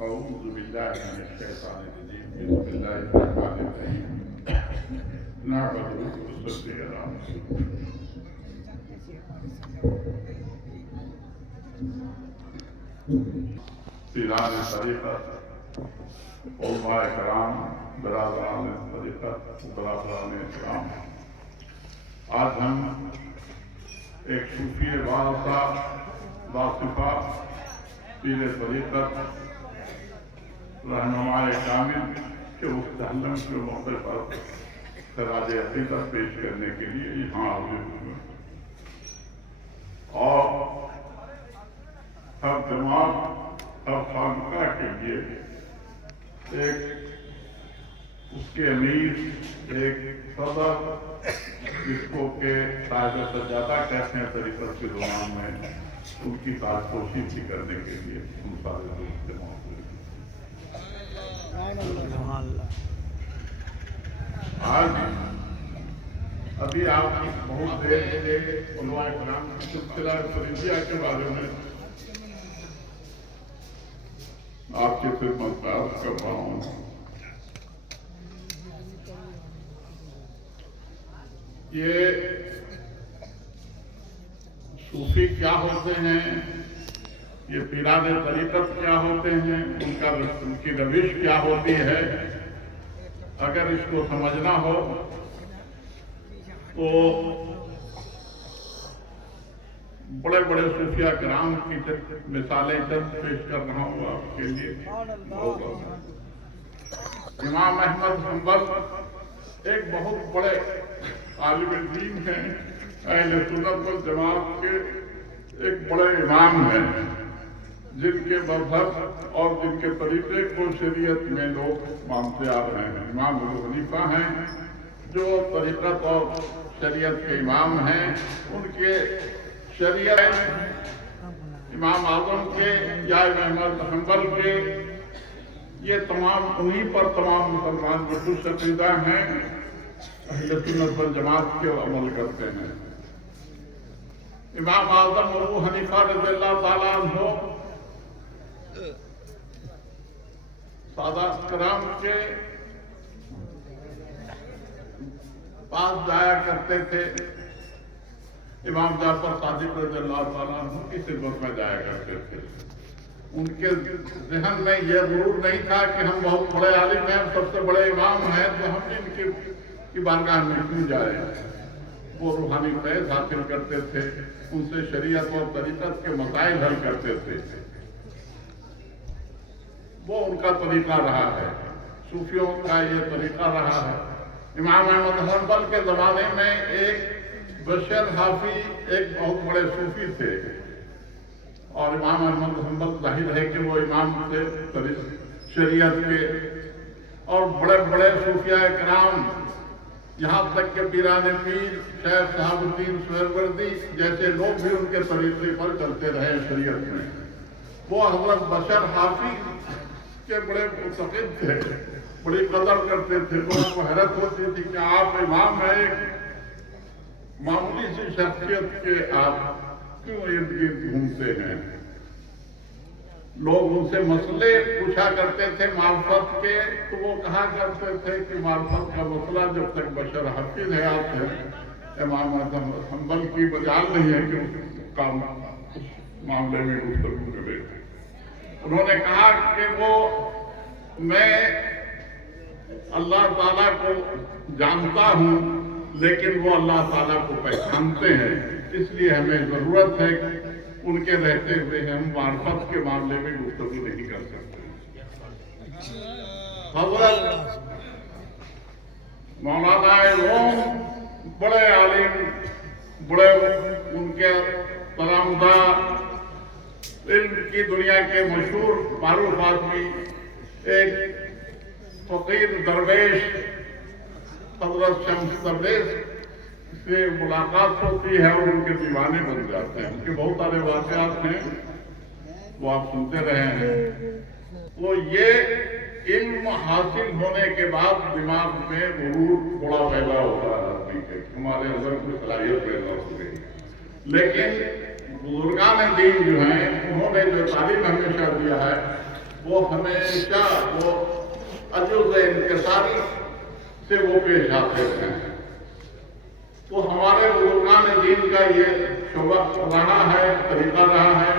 أعوذ بالله من الشيطان الرجيم بسم الله الرحمن الرحيم نعبد ونصلي على رسول پیران طریقت علماء کرام برادران طریقت برادران اسلام، آج ہم ایک صوفی واصفہ پیر طریقت رہنمائے کامل کے مستحلم کے موقع پر خراج عقیدت پیش کرنے کے لیے یہاں حاضر ہوئے اور ہر جماعت ہر خانقاہ کے لیے ایک اس کے امیر ایک صدر جس کو کہ صاحب سجادہ کہتے ہیں طریقت کے زبان میں، ان کی تاجپوشی بھی کرنے کے لیے ان سارے دوست موجود ہیں۔ آج ابھی آپ بہت دیر سے علماء کرام کی سلسلہ فریضیہ کے بارے میں آپ کی خدمت میں عرض کر رہا ہوں۔ یہ صوفی کیا ہوتے ہیں، یہ پیران طریقت کیا ہوتے ہیں، ان کی روش کیا ہوتی ہے، اگر اس کو سمجھنا ہو تو بڑے بڑے صوفیہ کرام کی مثالیں چند پیش کر رہا ہوں آپ کے لیے۔ امام احمد حنبل ایک بہت بڑے عالم دین ہیں، اہل سنت والجماعت کے ایک بڑے امام ہیں، جن کے مذہب اور جن کے طریقے کو شریعت میں لوگ مانتے آ رہے ہیں۔ امام ابو حنیفہ ہیں جو طریقت اور شریعت کے امام ہیں، ان کے شریعت امام اعظم کے یا امام احمد حنبل کے، یہ تمام انہی پر تمام مسلمان بالکل عقیدہ ہیں، اہل سنت والجماعت کے عمل کرتے ہیں۔ امام اعظم ابو حنیفہ رضی اللہ تعالیٰ عنہ سادات کرام کے پاس جایا کرتے تھے، امام جعفر صادق رضی اللہ تعالیٰ عنہ کی خدمت میں جایا کرتے تھے۔ ان کے ذہن میں یہ غرور نہیں تھا کہ ہم بہت بڑے عالم ہیں، سب سے بڑے امام ہیں، تو ہم ان کی بارگاہ میں کیوں جائیں۔ وہ روحانی فیض حاصل کرتے تھے، ان سے شریعت اور طریقت کے مسائل حل کرتے تھے، وہ ان کا طریقہ رہا ہے، صوفیوں کا یہ طریقہ رہا ہے۔ امام احمد حنبل کے زمانے میں ایک بشر حافی ایک بہت بڑے صوفی تھے، اور امام احمد حنبل ظاہر ہے کہ وہ امام تھے شریعت کے، اور بڑے بڑے صوفیاء کرام یہاں تک کہ پیران پیر شیخ صاحب الدین سہروردی جیسے لوگ بھی ان کے طریقے پر چلتے رہے شریعت میں۔ وہ حضرت بشر حافی کے بڑے معتقد تھے، بڑی قدر کرتے تھے، ان کو حیرت ہوتی تھی کہ آپ امام ہیں، ایک معمولی سی شخصیت کے آپ کیوں ارد گرد گھومتے ہیں۔ لوگ ان سے مسئلے پوچھا کرتے تھے معرفت کے، تو وہ کہا کرتے تھے کہ معرفت کا مسئلہ جب تک بشر حافظ حیات ہے، امام احمد حنبل کی مجال نہیں ہے کہ اس معاملے میں گفتگو کرے۔ انہوں نے کہا کہ میں اللہ تعالیٰ کو جانتا ہوں، لیکن وہ اللہ تعالیٰ کو پہچانتے ہیں، اس لیے ہمیں ضرورت ہے کہ ان کے رہتے ہوئے ہم معرفت کے معاملے میں گفتگو نہیں کر سکتے۔ حضرت مولانا روم بڑے عالم، بڑے ان کے تلامذہ، علم کی دنیا کے مشہور معروف آدمی، ایک فقیر درویش حضرت شمس تبریز سے ملاقات ہوتی ہے اور ان کے دیوانے بن جاتے ہیں۔ ان کے بہت سارے واقعات ہیں، وہ آپ سنتے رہے ہیں۔ وہ یہ علم حاصل ہونے کے بعد دماغ میں غرور تھوڑا پیدا ہوتا ہے آدمی کے، ہمارے اندر کوئی صلاحیت پیدا ہو گئی، لیکن بزرگان دین جو ہیں انہوں نے جو تعلیم ہمیشہ دیا ہے وہ ہمیشہ وہ عجز انکساری سے وہ پیش آتے ہیں. تو ہمارے بزرگان دین کا یہ شعبہ رہا ہے، طریقہ رہا ہے.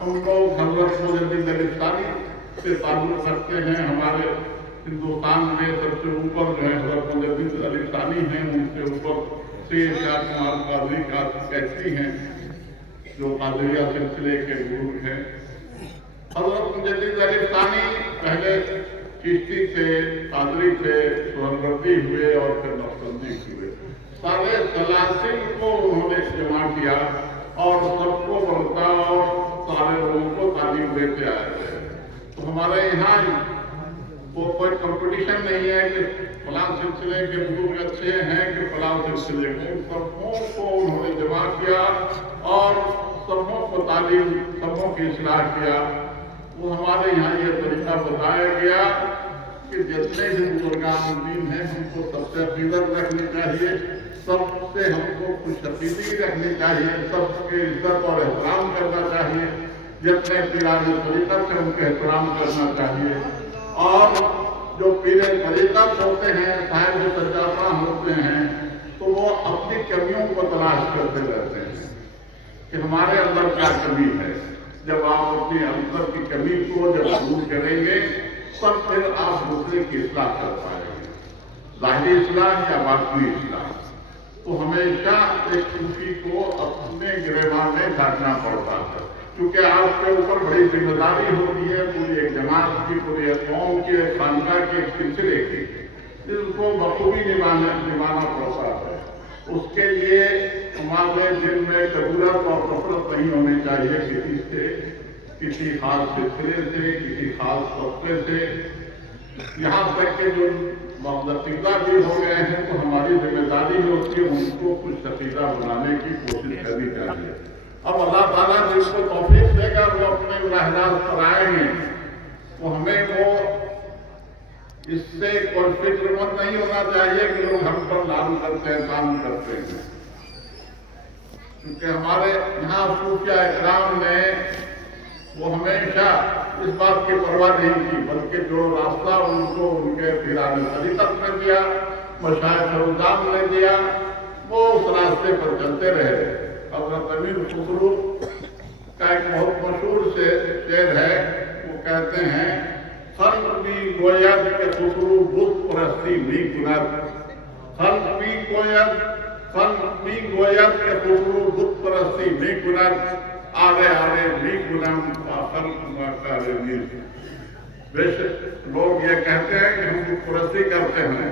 ہم لوگ حضرت مجدد علی ثانی سے تعلق رکھتے ہیں. ہمارے ہندوستان میں سب سے اوپر جو ہے حضرت مجدد علی ثانی ہیں، ان سے اوپر سید شاہ کمال قادری کیسی ہیں جو قادریہ سلسلے کے گرو ہیں. حضرت مجدد علی ثانی پہلے چشتی تھے، قادری تھے، سہروردی ہوئے اور پھر نقشبندی ہوئے. سارے سلاسل کو انہوں نے جمع کیا اور سب کو بڑھتا اور سارے لوگوں کو تعلیم دیتے آئے تھے. تو ہمارے یہاں وہ کوئی کمپٹیشن نہیں ہے کہ فلاں سلسلے کے بزرگ اچھے ہیں کہ فلاں سلسلے کے. سبوں کو انہوں نے جمع کیا اور سبوں کو تعلیم، سبوں کی اصلاح کیا. وہ ہمارے یہاں یہ طریقہ بتایا گیا کہ جتنے بھی بزرگان دین ہیں ہم کو سب سے عقیدت رکھنی چاہیے، سب سے ہم کو خوش عقیدگی رکھنی چاہیے، سب کی عزت اور احترام کرنا چاہیے. جتنے پیران طریقت سے ان کے احترام کرنا چاہیے. اور جو پیر طریقت ہوتے ہیں، صاحب سجادہ ہوتے ہیں، تو وہ اپنی کمیوں کو تلاش کرتے رہتے ہیں کہ ہمارے اندر کیا کمی ہے. جب آپ اپنی اندر کی کمی کو جب دور کریں گے تب پھر آپ دوسرے کی اصلاح کر پائیں گے، ظاہری اصلاح یا باطنی اصلاح. تو ہمیشہ ایک صوفی کو اپنے گریبان میں ڈھانپنا پڑتا ہے، کیونکہ آپ کے اوپر بڑی ذمہ داری ہوتی ہے پوری ایک جماعت کی، پوری ایک قوم کی، ایک خاندان کے، ایک سلسلے کی، جس کو بخوبی نبھانا پڑتا ہے. اس کے لیے ہمارے دل میں کدورت اور نفرت نہیں ہونی چاہیے کسی سے، کسی خاص سلسلے سے، کسی خاص طبقے سے. یہاں تک کہ جو مقصدہ بھی ہو گئے ہیں تو ہماری ذمہ داری ہوتی ہے ان کو کچھ عقیدہ بنانے کی کوشش کرنی چاہیے. اب اللہ تعالیٰ جس کو توفیق دے گا وہ اپنے راہ راست پر آئیں گے، تو ہمیں وہ اس سے کوئی فکر مند نہیں ہونا چاہیے کہ لوگ ہم پر لالو کرتے ہیں، کام کرتے ہیں. کیونکہ ہمارے یہاں صوفیاء اکرام نے وہ ہمیشہ اس بات کی پرواہ نہیں کی، بلکہ جو راستہ ان کو ان کے پیران طریقت نے دیا، مشائخ النظام نے دیا، وہ اس راستے پر چلتے رہے. حضرت امیر خسرو کا ایک بہت مشہور شعر ہے، وہ کہتے ہیں خلق بھی گوید کہ خسرو بت پرستی نہیں کند. خلق بھی گوید کہ خسرو بت پرستی نہیں کند. آرے آرے نہیں کنم خلق کا رنگی. بے شک لوگ یہ کہتے ہیں کہ ہم بت پرستی کرتے ہیں.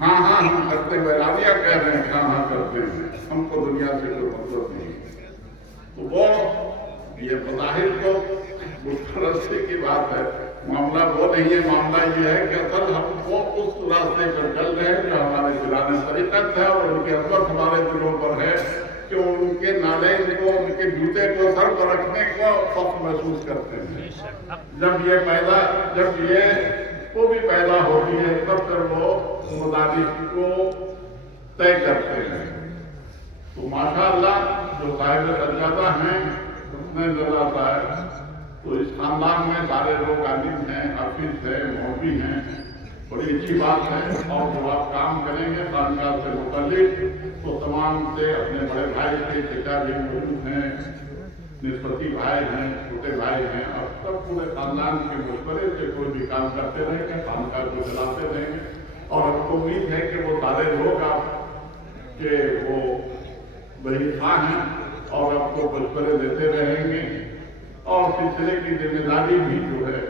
ہاں ہم کرتے ہوئے راویہ کہہ رہے ہیں ہاں کرتے ہیں، ہم کو دنیا سے کوئی مطلب نہیں. تو وہ یہ بظاہر تو بت پرستی کی بات ہے، معاملہ وہ نہیں ہے. معاملہ یہ ہے کہ اصل ہم وہ اس راستے پر چل رہے ہیں جو ہمارے پیران طریقت ہے، اور ان کی عظمت ہمارے دلوں پر ہے کہ ان کے نالین کو، ان کے جوتے کو سر پر رکھنے کو فخر محسوس کرتے ہیں. جب یہ کو بھی پیدا ہوتی ہے تب پھر وہ مدارس کو طے کرتے ہیں. تو ماشاءاللہ جو صاحب سجادہ ہیں اتنے زیادہ صاحب، تو اس خاندان میں سارے لوگ عالم ہیں، حافظ ہیں، مولوی ہیں، بڑی اچھی بات ہے. اور جو آپ کام کریں گے خاندان سے متعلق تو تمام سے اپنے بڑے بھائی کے چچا بھی موجود ہیں، نسبتی بھائی ہیں، چھوٹے بھائی ہیں، اور سب پورے خاندان کے مشورے سے کوئی بھی کام کرتے رہیں گے، خاندان کو چلاتے رہیں گے. اور ہم کو امید ہے کہ وہ سارے لوگ آپ کے وہ وہی خواہ ہیں اور آپ کو مشورے دیتے رہیں گے، اور سلسلے کی ذمہ داری بھی جو ہے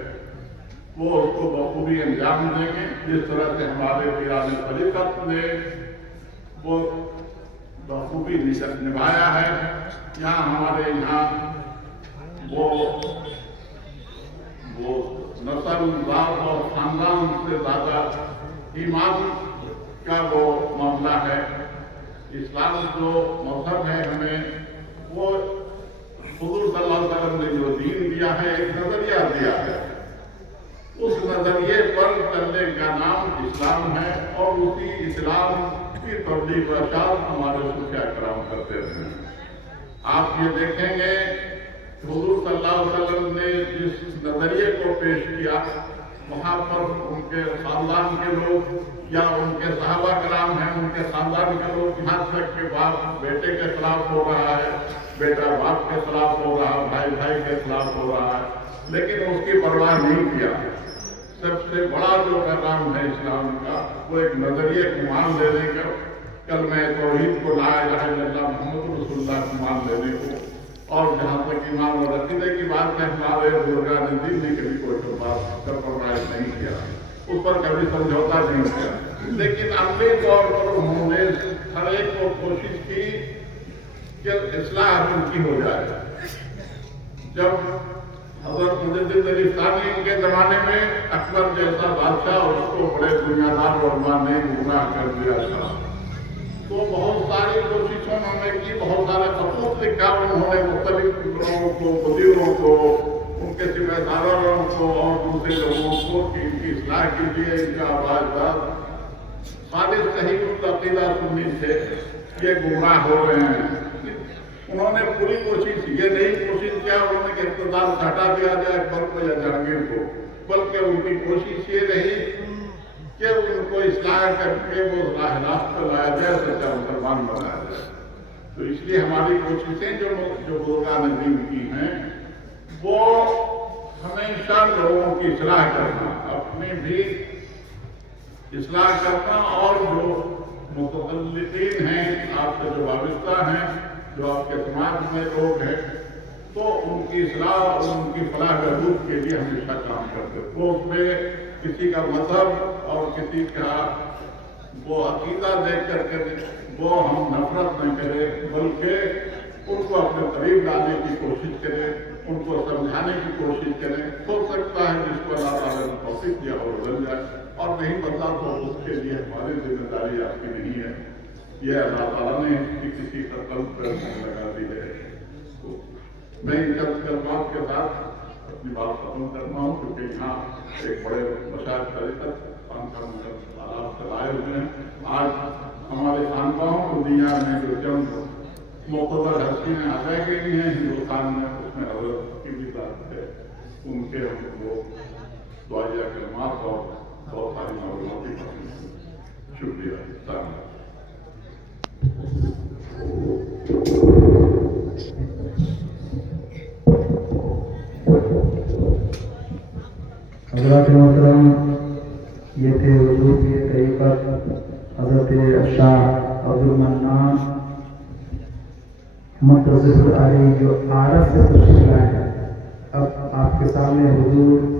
وہ اس کو بخوبی انجام دیں گے، جس طرح سے ہمارے پیران طریقت نے وہ بخوبی نبھایا ہے. یہاں ہمارے یہاں وہ نسل، ذات اور خاندان سے زیادہ ایمان کا وہ معاملہ ہے. اسلام جو مذہب ہے ہمیں وہ حضور صلی اللہ علیہ وسلم نے جو دین دیا ہے، ایک نظریہ دیا ہے، اس نظریے پر چلنے کا نام اسلام ہے. اور اسی اسلام کی تبلیغ و اشاعت ہمارے صوفیاء کرام کرتے رہے ہیں. آپ یہ دیکھیں گے حضور صلی اللہ علیہ وسلم نے جس نظریے کو پیش کیا وہاں پر ان کے خاندان کے لوگ یا ان کے صحابہ کرام ہیں ان کے خاندان کے لوگ یہاں تک کہ باپ بیٹے کے خلاف ہو رہا ہے، بیٹا باپ کے خلاف ہو رہا ہے، بھائی بھائی کے خلاف ہو رہا ہے، لیکن اس کی پرواہ نہیں کیا۔ سب سے بڑا جو پیغام ہے اسلام کا وہ ایک نظریے کو مان لینے کا، کلمہ توحید کو لا الہ الا اللہ محمد رسول اللہ کو مان لینے کو، اور جہاں تک ایمان اور عقیدے کی بات ہے ہمارے بزرگان دین نے کبھی کوئی بات کمپرومائز نہیں کیا، اس پر کبھی سمجھوتا نہیں کیا، لیکن عملی طور پر انہوں نے ہر ایک کو کوشش کی کہ اصلاح ان کی ہو جائے۔ جب حضرت مجدد علی ثانی کے زمانے میں اکبر جیسا بادشاہ اس کو بڑے دنیا دار علماء نے گمراہ کر دیا تھا، تو بہت ساری کوششوں انہوں نے کی، بہت سارے خطوط لکھا انہوں نے مختلف لوگوں کو، وزیروں کو، ان کے ذمہ داروں کو اور دوسرے لوگوں کو کہ ان کی اصلاح کیجیے، ان کا آواز خالص صحیح العقیدہ سنی تھے، یہ گمراہ ہو رہے ہیں۔ انہوں نے پوری کوشش یہ نہیں کوشش کیا انہوں نے کہ اقتدار ہٹا دیا جائے اکبر کو یا جہانگیر کو، بلکہ ان کی کوشش یہ رہی کہ ان کو اصلاح کر کے وہ راہ راست پر لایا جائے، سچا مسلمان بنایا جائے۔ تو اس لیے ہماری کوششیں جو بزرگان دین کی ہیں وہ ہمیشہ لوگوں کی اصلاح کرنا، اپنی بھی اصلاح کرنا، اور جو متخلفین ہیں آپ سے جو وابستہ ہیں، جو آپ کے سماج میں لوگ ہیں، تو ان کی اصلاح اور ان کی فلاح بہبود کے لیے ہمیشہ کام کرتے۔ تو اس میں کسی کا مذہب اور کسی کا وہ عقیدہ دیکھ کر کے وہ ہم نفرت نہ کریں، بلکہ ان کو اپنے قریب لانے کی کوشش کریں، ان کو سمجھانے کی کوشش کریں۔ ہو سکتا ہے جس کو اللہ تعالیٰ نے توفیق دیا اور بدل جائے، اور نہیں بدلا تو اس کے لیے ہماری ذمہ داری آپ کی نہیں ہے، یہ اللہ تعالیٰ نے کسی کا قلب پر لگا دی ہے۔ تو میں ان کلمات کے ساتھ اپنی بات ختم کرتا ہوں، کیونکہ یہاں ایک بڑے مشاہد طریقت آلات لائے ہوئے ہیں۔ آج ہمارے خانقاہوں کو دنیا میں جو چند معتبر ہستیاں آ گئی ہیں ہندوستان میں، اس میں حضرت کی بھی ذات ہے، ان کے ہم لوگ دعائیہ کلمات اور بہت ساری معلوماتی باتیں۔ شکریہ، السلام علیکم۔ حضرات محترم، یہ تھے حضور کی طریقت حضرت شاہ عبدالمنان منتظر علی جو عارف سے تشریف لائے ہیں۔ اب آپ کے سامنے حضور